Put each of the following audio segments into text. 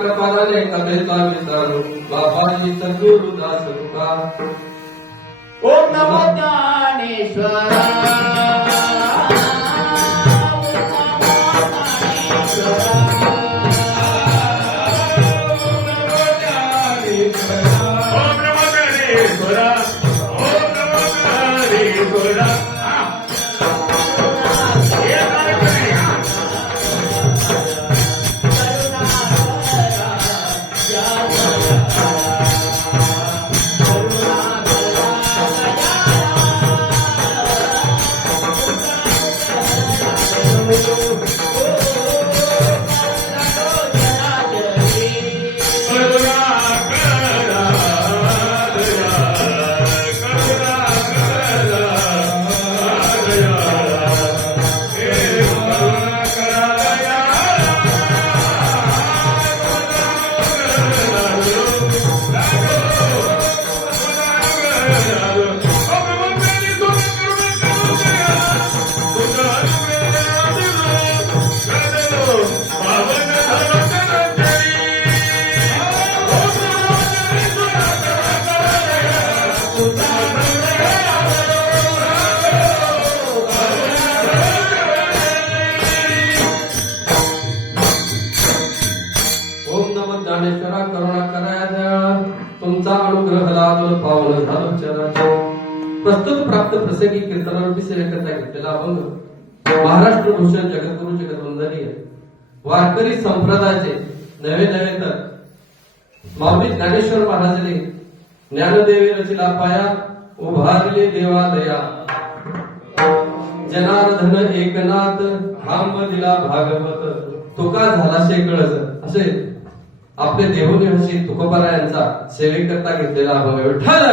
ప్రపరలేక బెల్లావితాడు బాబాజీ చంద్రుడు దాసుడు ఓం నమో జ్ఞానేశ్వర करुणा कराया तुमचा अनुग्रह लाभ पावन झालो चराचर प्रस्तुत प्राप्त प्रसंगी कीर्तनारूपी सेवेकरता घेतलेला अभंग महाराष्ट्र भूषण जगद्गुरु जगदवंदनीय वारकरी संप्रदायाचे नवे नवे तर. माऊली ज्ञानेश्वर महाराजांनी ज्ञानदेवी रचिला पाया उभारले देवालया जनार्दन एकनाथ हाम दिला भागवत. तुका झाला शेकळच असे आपले देवनिवासी तुकोबारा यांचा सेवेकरता घेतलेला अभंग विठ्ठल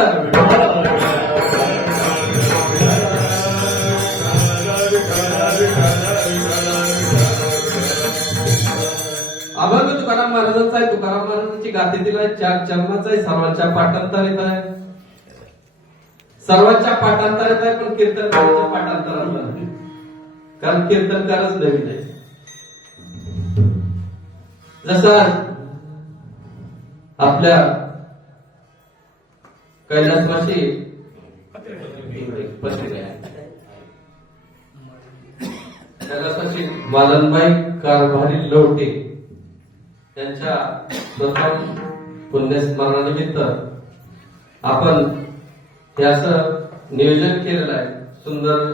अभंग तुकाराम महाराजांचा आहे. तुकाराम महाराजांची गाथेतील आहे. चार चरणाचा आहे. सर्वांच्या पाठांतर येत आहे. सर्वांच्या पाठांतर येत आहे पण कीर्तनकारांच्या पाठांतरात कारण कीर्तनकारच नवीन आहे. जसं आपल्या कैलासवासी कैलासवासी मालनबाई कारभारी लोटे त्यांच्या प्रथम पुण्यस्मरणानिमित्त आपण त्याच नियोजन केलेलं आहे. सुंदर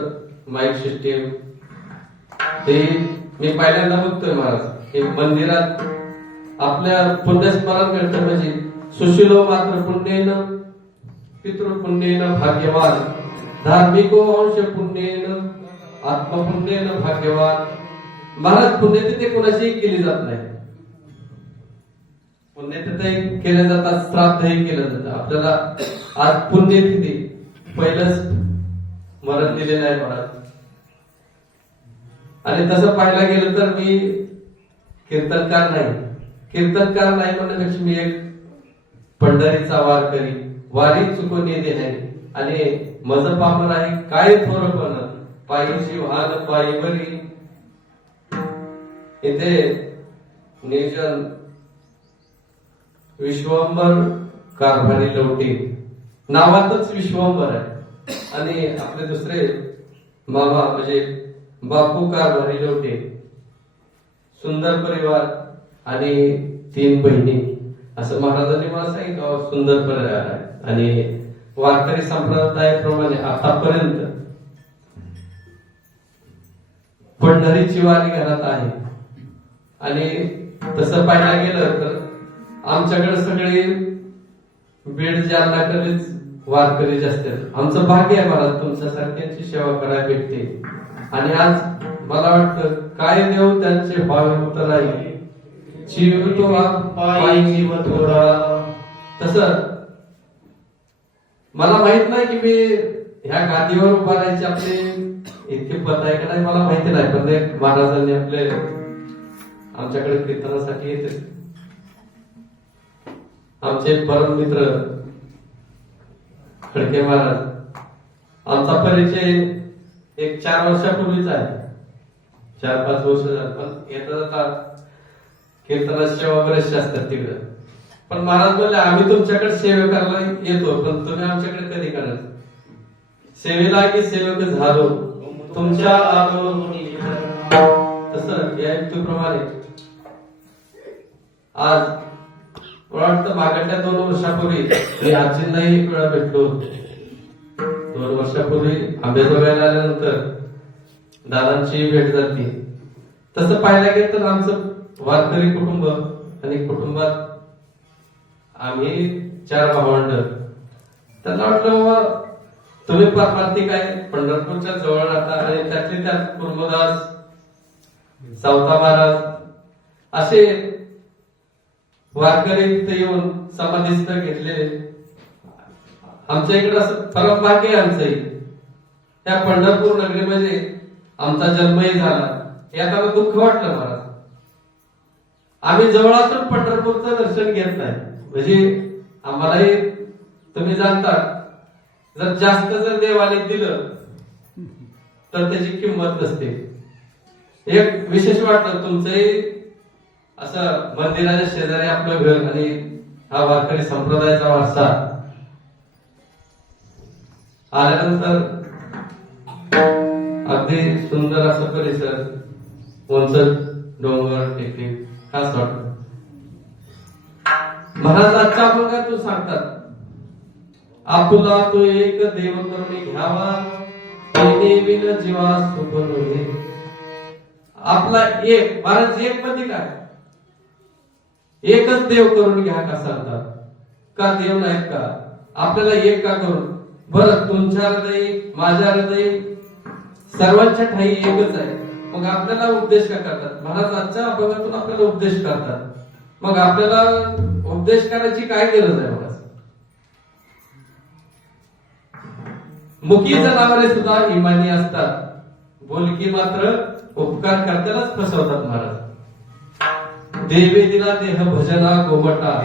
माईक सिस्टीम ते मी पहिल्यांदा बघतोय महाराज. हे मंदिरात आपल्या पुण्यस्मरण करतं म्हणजे सुशिलो मात्र पुण्येन पितृ पुण्येन भाग्यवान धार्मिको अंश पुण्येन आत्मपुण्येन भाग्यवान. महाराज पुण्यतिथी कोणाशीही केली जात नाही. पुण्यतिथी केल्या जातात श्राद्धही केलं जातं. आपल्याला आज पुण्यतिथी पहिलंच मरण दिलेलं आहे महाराज. आणि तसं पाहायला गेलं तर मी कीर्तनकार नाही. कीर्तनकार नाही म्हणण्यापेक्षा मी एक पंढरीचा वारकरी वारी चुकून येते नाही आणि मज पामर आहे काय थोरपण पायीची वाहन पायीवरी इथे नियोजन विश्वंभर कारभारी लवटे. नावातच विश्वंभर आहे. आणि आपले दुसरे मामा म्हणजे बापू कारभारी लवटे. सुंदर परिवार. आणि तीन बहिणी. असं महाराजांनी मला सांगितलं अहो, सुंदर परिवार आहे. आणि वारकरी संप्रदायाप्रमाणे आतापर्यंत पंढरीची वारी घरात आहे. आणि तसं पाहायला गेलं तर आमच्याकडे सगळे बीड जालनाकडेच वारकरी जास्त आमचं भाग्य आहे महाराज तुमच्यासारख्यांची सेवा करायला भेटते. आणि आज मला वाटतं काय देव त्यांचे भाव होत नाही जीव पायी जीव थोडा तस मला माहीत नाही की मी ह्या गादीवर उभा राहायचे आपले इतके पद आहे का नाही मला माहिती नाही. पण एक महाराजांनी आपले आमच्याकडे कीर्तनासाठी येते. आमचे परम मित्र खडके महाराज आमचा परिचय एक चार वर्षापूर्वीच आहे. चार पाच वर्ष झालं पण येता जाता कीर्तनाच्या सेवा बरेचशे असतात तिकडं. पण महाराज बोलले आम्ही तुमच्याकडे सेवा करायला येतो पण तुम्ही आमच्याकडे कधी करणार सेवेला की सेवक झालो तुमच्या आलो तसं या युक्तीप्रमाणे आज मला वाटतं मागच्या दोन वर्षापूर्वी मी आजींनाही एक वेळा भेटलो दोन वर्षापूर्वी आंबेजोगायला आल्यानंतर दादांची भेट झाली. तसं पाहायला गेलं तर आमचं वारकरी कुटुंब आणि कुटुंबात आम्ही चार भावंड. त्यांना वाटलं बाबा तुम्ही परमार्थिक आहे. पंढरपूरच्या जवळ राहता आणि त्यातले त्यात कुर्मदास सावता महाराज असे वारकरी तिथे येऊन समाधीस्थ घेतलेले आमच्या इकडे असं परम भाग्य आहे आमचंही त्या पंढरपूर नगरीमध्ये आमचा जन्मही झाला. यात आम्हाला दुःख वाटलं मला. आम्ही जवळ असून पंढरपूरचं दर्शन घेत नाही. म्हणजे आम्हालाही तुम्ही जाणता जर जास्त जर देवाने दिलं तर त्याची किंमत नसते. एक विशेष वाटलं तुमचंही असं मंदिराच्या शेजारी आपलं घर आणि हा वारकरी संप्रदायाचा वारसा. आल्यानंतर अगदी सुंदर असं परिसर उंच डोंगर टेकडी असं वाटत. महाराज आपण काय सांगतात? आपुला तो एक देव करून घ्यावा विन जीवा सुखन आपला एक महाराज एक मध्ये काय? एकच देव करून घ्या का सांगतात? का देव नाही का? आपल्याला एक का करून? बरं तुमच्या हृदय माझ्या हृदय सर्वांच्या ठाई एकच आहे. मग आपल्याला उपदेश का करतात? महाराज आजच्या अभंगातून आपल्याला उपदेश करतात. मग आपल्याला उपदेश करायची काय गरज आहे महाराज? मुकी जनावरे सुद्धा इमानी असतात. बोलकी मात्र उपकार करतानाच फसवतात महाराज. देवे दिला देह भजना गोमटा.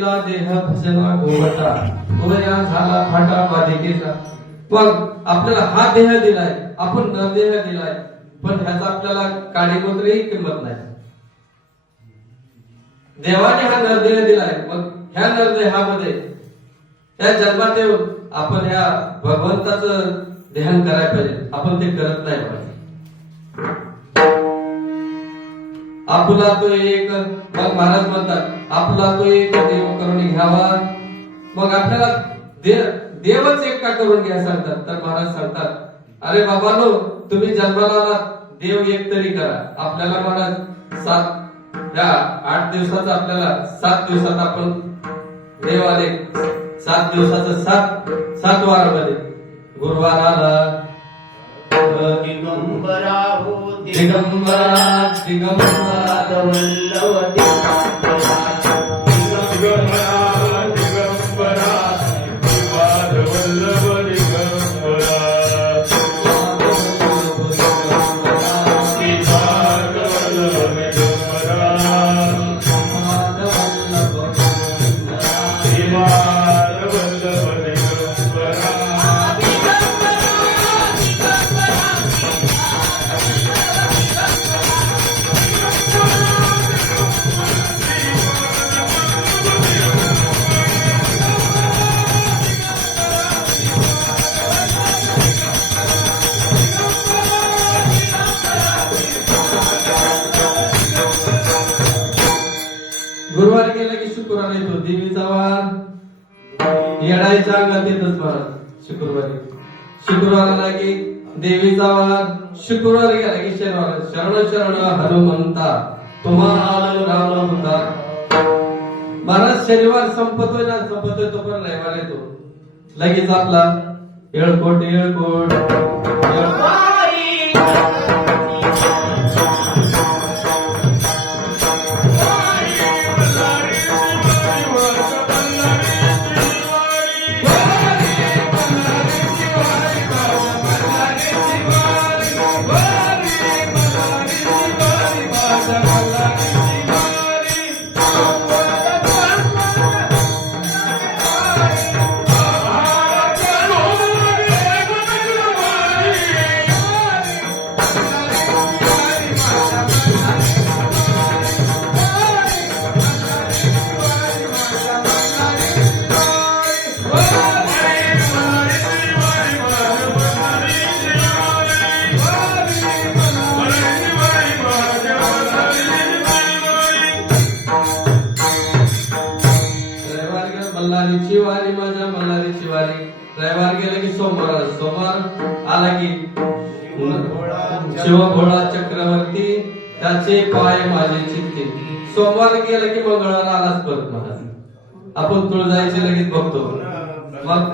देवे देह भजना गोवटा तो झाला फाटा बालिकेचा मग आपल्याला हा देह दिलाय आपण न देह दिलाय पण ह्याचा आपल्याला काडीमोत्रही किंमत नाही. देवाने हा नरदेह दिलाय मग ह्या नरदेहामध्ये त्या जन्मात येऊन आपण ह्या भगवंताचं ध्यान करायला पाहिजे. आपण ते करत नाही पाहिजे आपला तो एक मग महाराज म्हणतात आपला तो एक देव करून घ्यावा. मग आपल्याला देव देवच एकटा करून घ्या सांगतात. तर महाराज सांगतात अरे बाबानो तुम्ही जन्माला आलात देव एक तरी करा. आपल्याला महाराज सात या आठ दिवसाचा आपल्याला सात दिवसात आपण देव आले सात दिवसाचं सात सात वारामध्ये गुरुवार आला. दिगंबरा हो दिगंबरा दिगंबरा चरण शरण शरण हनुमंता तुम्हाला राम होता महाराज शनिवार संपतोय ना संपतोय तो पण रविवार येतो लगेच आपला येळकोट येळकोट. त्याचे पाय माझे चित्ते सोमवार गेला की मंगळवार आलाच परत महाराज आपण तुळजायचे लगेच बघतो. मग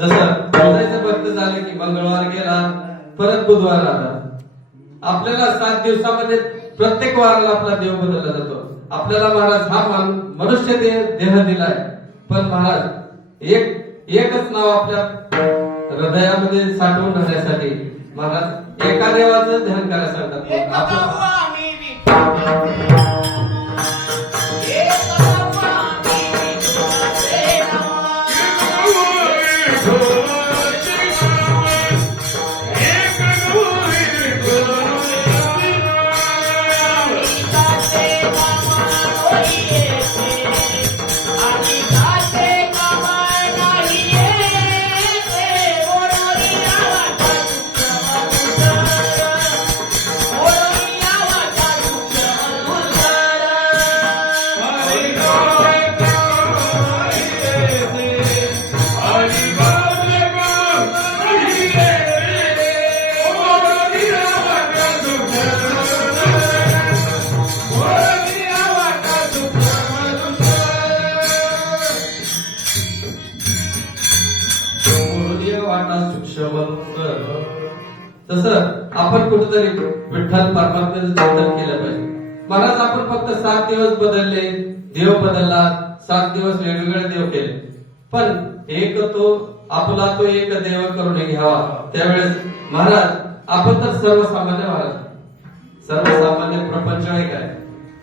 जसं तुळजायचं भक्त झालं की मंगळवार गेला परत बुधवार आला. आपल्याला सात दिवसामध्ये प्रत्येक वाराला आपला देव बदलला जातो. आपल्याला महाराज हा मान- मनुष्य देह दिलाय. पण महाराज एक एकच नाव आपल्या हृदयामध्ये साठवून राहण्यासाठी महाराज एका देवाचं ध्यान करायला सांगतात. आपण कुठेतरी विठ्ठल परमात्म्याचं चिंतन केलं पाहिजे. महाराज आपण फक्त सात दिवस बदलले देव बदलला सात दिवस वेगवेगळे देव केले. पण एक तो आपला तो एक देव करून घ्यावा. त्यावेळेस महाराज आपण तर सर्वसामान्य महाराज. सर्वसामान्य प्रपंच आहे काय?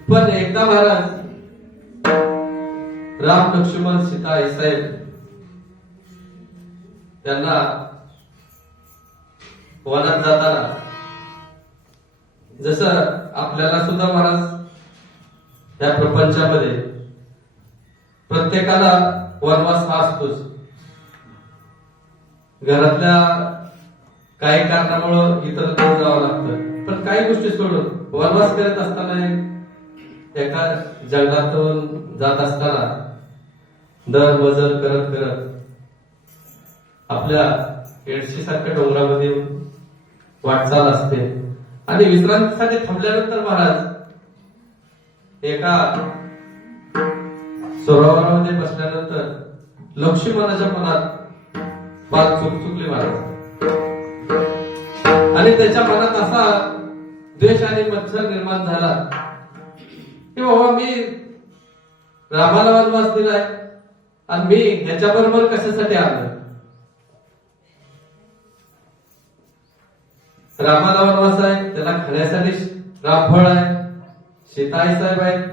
पण एकदा महाराज राम लक्ष्मण सीता आई साहेब त्यांना वनात जाताना जसं आपल्याला सुद्धा महाराज या प्रपंचामध्ये प्रत्येकाला वनवास हा असतोच. घरातल्या काही कारणामुळं इतर जावं लागतं. पण काही गोष्टी सोडून वनवास करत असताना एका जंगलातून जात असताना दर वजन करत करत आपल्या एडशी सारख्या डोंगरामध्ये वाटचाल असते. आणि विश्रांतीसाठी थांबल्यानंतर महाराज एका सरोवरामध्ये बसल्यानंतर लक्ष्मीमानाच्या मनात बाद चुक चुकली महाराज आणि त्याच्या मनात असा द्वेष आणि मत्सर निर्माण झाला की बाबा मी रामाला वनवास दिलाय आणि मी ह्याच्या बरोबर कशासाठी आलोय? रामाला रस आहे त्याला खाण्यासाठी रामफळ आहे सीताई साहेब आहेत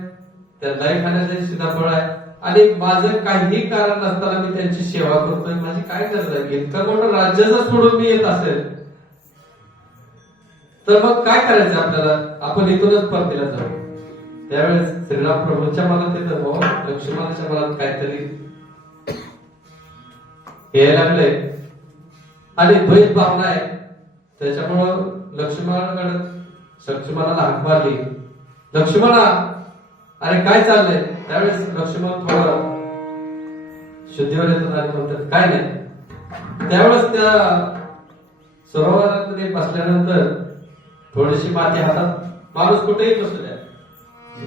त्यांनाही खाण्यासाठी सीताफळ आहे. आणि माझं काही कारण नसताना मी त्यांची सेवा करतोय. माझी काय गरज आहे? इतकं मोठं राज्य जर सोडून मी येत असेल. तर मग काय करायचं आपल्याला? आपण इथूनच परतीला जाऊ. त्यावेळेस श्रीराम प्रभूंच्या मनात येतं भाऊ लक्ष्मणाच्या मनात काहीतरी हे लागले आणि द्वैत भावना आहे. त्याच्यामुळं लक्ष्मणाकडे लक्ष्मणाला हाक मारली. लक्ष्मणा अरे काय चाललंय? त्यावेळेस लक्ष्मण थोडं शुद्धीवर येतात आणि म्हणतात काय नाही. त्यावेळेस त्या सरोवरामध्ये बसल्यानंतर थोडीशी माती हातात माणूस कुठेही बसू द्या.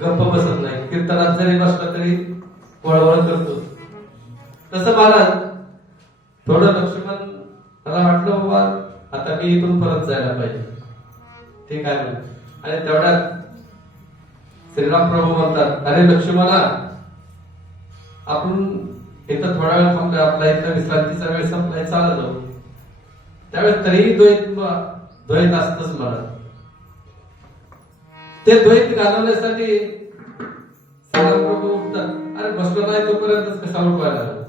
गप्प बसत नाही. कीर्तनात जरी बसला तरी वळवळ करतो. तसं महाराज थोडं लक्ष्मण मला वाटलं बाबा आता मी इथून परत जायला पाहिजे. ठीक आहे आणि तेवढ्यात श्रीराम प्रभू म्हणतात अरे लक्ष्मणा आपण इथं थोडा वेळ थांबलो आपला इथं विश्रांतीचा वेळ संपलाय चालत जाऊ. त्यावेळेस तरीही द्वैत द्वैत असतच मला ते द्वैत घालवण्यासाठी श्रीराम प्रभू म्हणतात अरे बसलो नाही तोपर्यंतच कसा उठवायला लागला?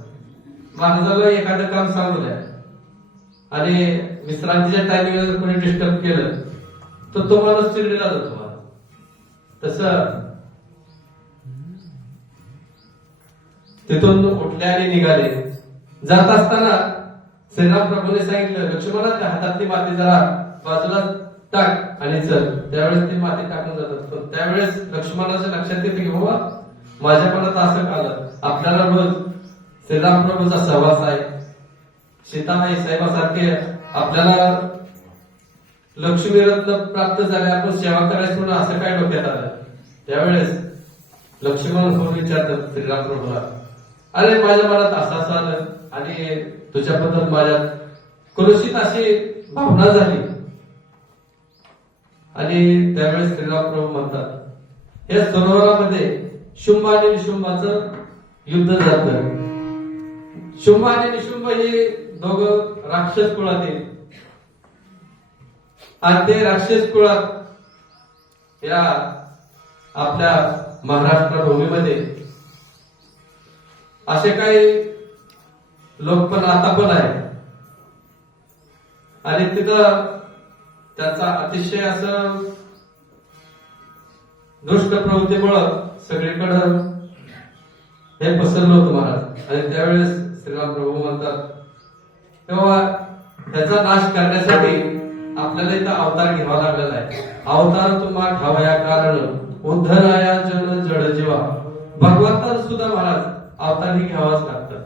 माणसाला एखादं काम सांगू द्या. आणि विश्रांतीच्या टायमिंगला जर कोणी डिस्टर्ब केलं तर तो माणूस चिरडीला जातो. मला तस तिथून उठले आणि निघाले. जात असताना श्रीराम प्रभूने सांगितलं लक्ष्मणा त्या हातातली माती जरा बाजूला टाक आणि चल. त्यावेळेस ती माती टाकून जातात. पण त्यावेळेस लक्ष्मणाच्या लक्षात येते की बाबा माझ्या मनात असं आलं. आपल्याला रोज श्रीराम प्रभूचा सहवास आहे. सीतामाई साहेबासारखे आपल्याला लक्ष्मीरत्न प्राप्त झाले आपण सेवा करायची म्हणून असं काय डोक्यात आलं? त्यावेळेस लक्ष्मण होऊन विचारतात श्रीराम प्रभूला अरे माझ्या मनात असं असं आलं आणि तुझ्याबद्दल माझ्यात कृषित अशी भावना झाली. आणि त्यावेळेस श्रीराम प्रभू म्हणतात या सरोवरामध्ये शुंभ आणि निशुंभाचं युद्ध झालं. शुंभ आणि निशुंभ हे दोघ राक्षस कुळातील. आणि ते राक्षस कुळात या आपल्या महाराष्ट्र भूमीमध्ये. असे काही लोक पण आता पण आहे आणि तिथं त्याचा अतिशय असं दुष्ट प्रवृत्तीमुळं सगळीकडं हे पसरलं होतं महाराज. आणि त्यावेळेस श्रीराम प्रभू म्हणतात तेव्हा त्याचा नाश करण्यासाठी आपल्याला इथं अवतार घ्यावा लागलेला आहे. अवतार तुम्हा घ्यावया कारण उद्धराया जन जड जीवा भगवंताला सुद्धा महाराज अवतार ही घ्यावाच लागतात.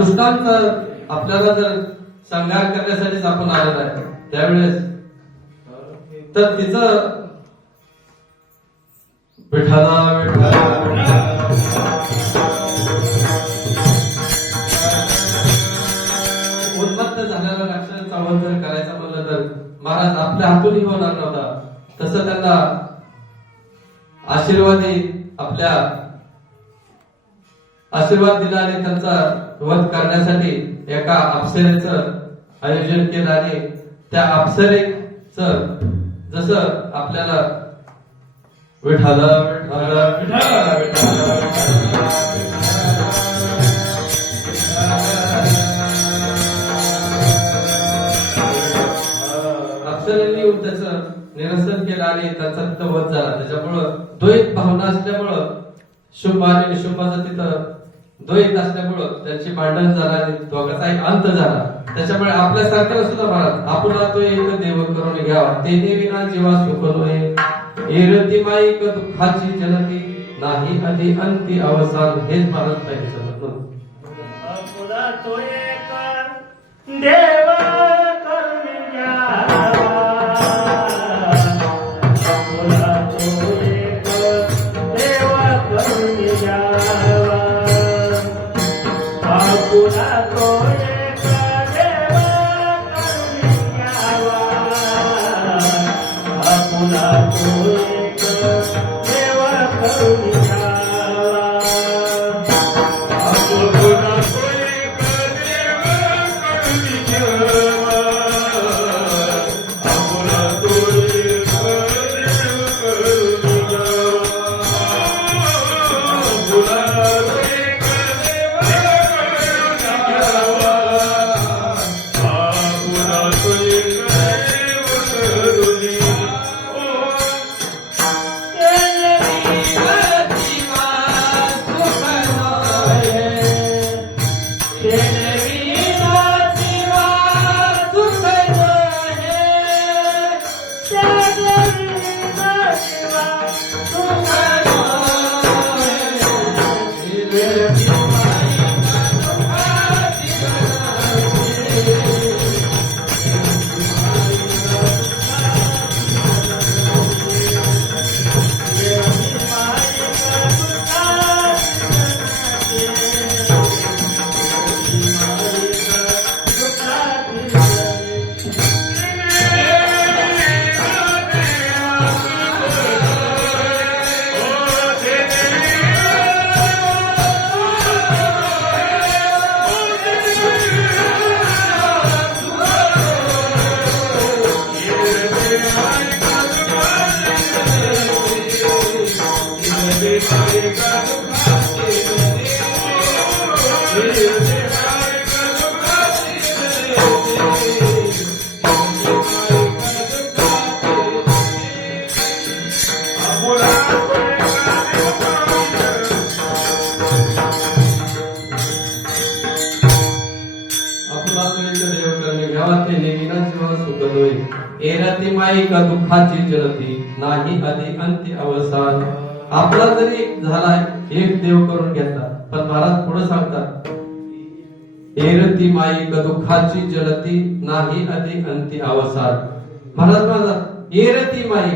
दृष्टांत आपल्याला जर संहार करण्यासाठीच आपण आलेला आहे त्यावेळेस तर तिचं विठाला विठाला उन्मत्त झालेला राक्षस चावत जर करायचं म्हणलं तर महाराज आपल्या हातूनही होणार नव्हता. तसं त्यांना आशीर्वादी आपल्या आशीर्वाद दिला आणि त्यांचा वध करण्यासाठी एका अप्सरेच आयोजन केलं आणि त्या अप्सरेच जस आपल्याला विठाल विठाला विठाला विठाला येऊन त्याच निरसन केलं आणि त्याचा तिथं वध झाला. त्याच्यामुळं द्वैत भावना असल्यामुळं शुभ आणि निशुंभाचं तिथं द्वैत असल्यामुळं त्यांची भांडण झाला आणि दोघांचा एक अंत झाला. त्याच्यामुळे आपल्या सारख्याला सुद्धा महाराज आपण तो एक देव करून घ्यावा ते देवीना जीवा सुखलोय एरती माईक दुःखाची जनती. नाही आधी अंती अवसान. हेच महाराज पाहिजे समजलं. देव आपला जरी झालाय एक देव करून घेतला पण महाराज पुढे सांगतात एरती माई दुःखाची जलती नाही आधी अंती अवसार महाराज महाराज एरती माई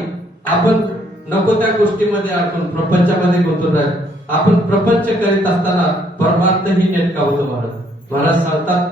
आपण नको त्या गोष्टीमध्ये आपण प्रपंचामध्ये गुंतून राहील आपण प्रपंच करीत असताना परमार्थ ही नेटका होतो महाराज. महाराज सांगतात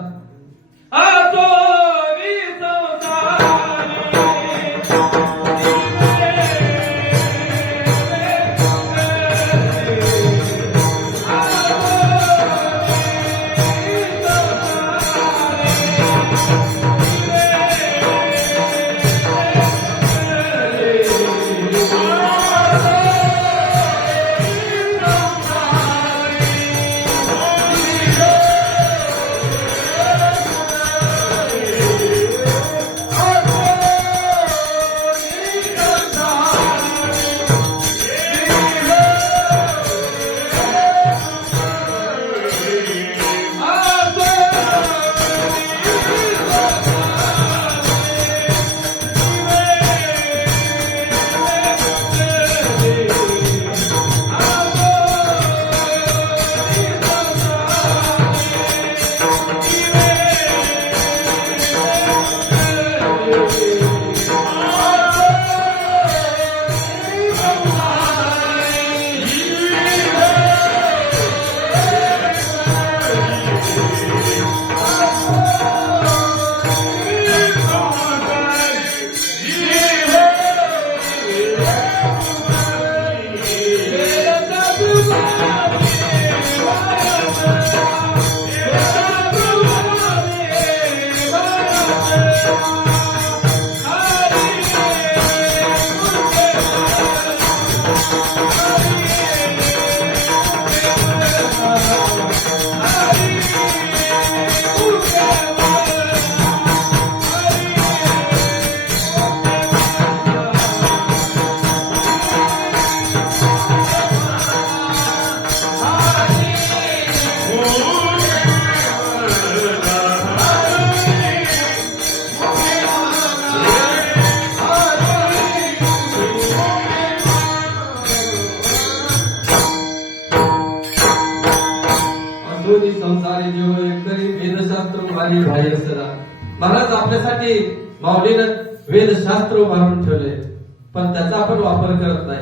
आपण वापर करत नाही.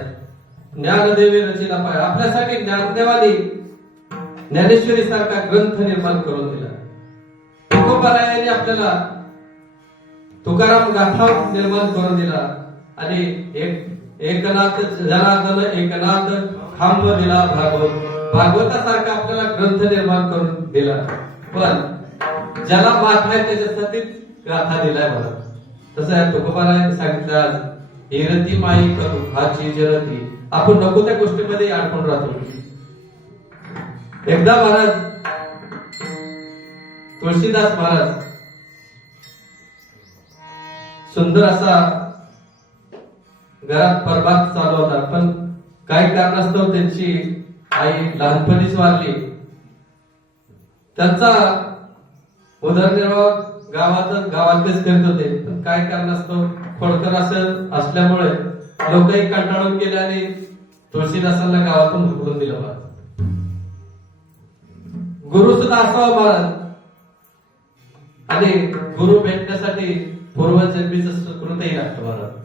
ज्ञानदेवी रचिला पाय. आपल्यासाठी ज्ञानदेवानी ज्ञानेश्वरी सारखा ग्रंथ निर्माण करून दिला. तुकोबारायांनी आपल्याला तुकाराम गाथा निर्माण करून दिला. आणि एक एकनाथ जनार्दन एकनाथ खांब दिला भागवत. भागवतासारखा आपल्याला ग्रंथ निर्माण करून दिला. पण ज्याला माठ आहे त्याच्यासाठीच गाथा दिलाय मला तसं आहे सांगितलं आज माई करू हाची जरती. आपण नको त्या गोष्टीमध्ये अडकून राहतो. एकदा महाराज तुळशीदास महाराज सुंदर असा घरात परबात चालू होता. पण काही कारणास्तव त्यांची आई लहानपणीच वारली. त्यांचा उदरनिर्वाह गावात गावातच करत होते. पण काय कारणास्तव खोडकर असं असल्यामुळे लोकही कंटाळून गेले आणि तुळशीदासांना गावातून हुकडून दिलं महाराज गुरु सुद्धा असावा महाराज आणि गुरु भेटण्यासाठी पूर्वजन्मीच सुकृतही लागतं महाराज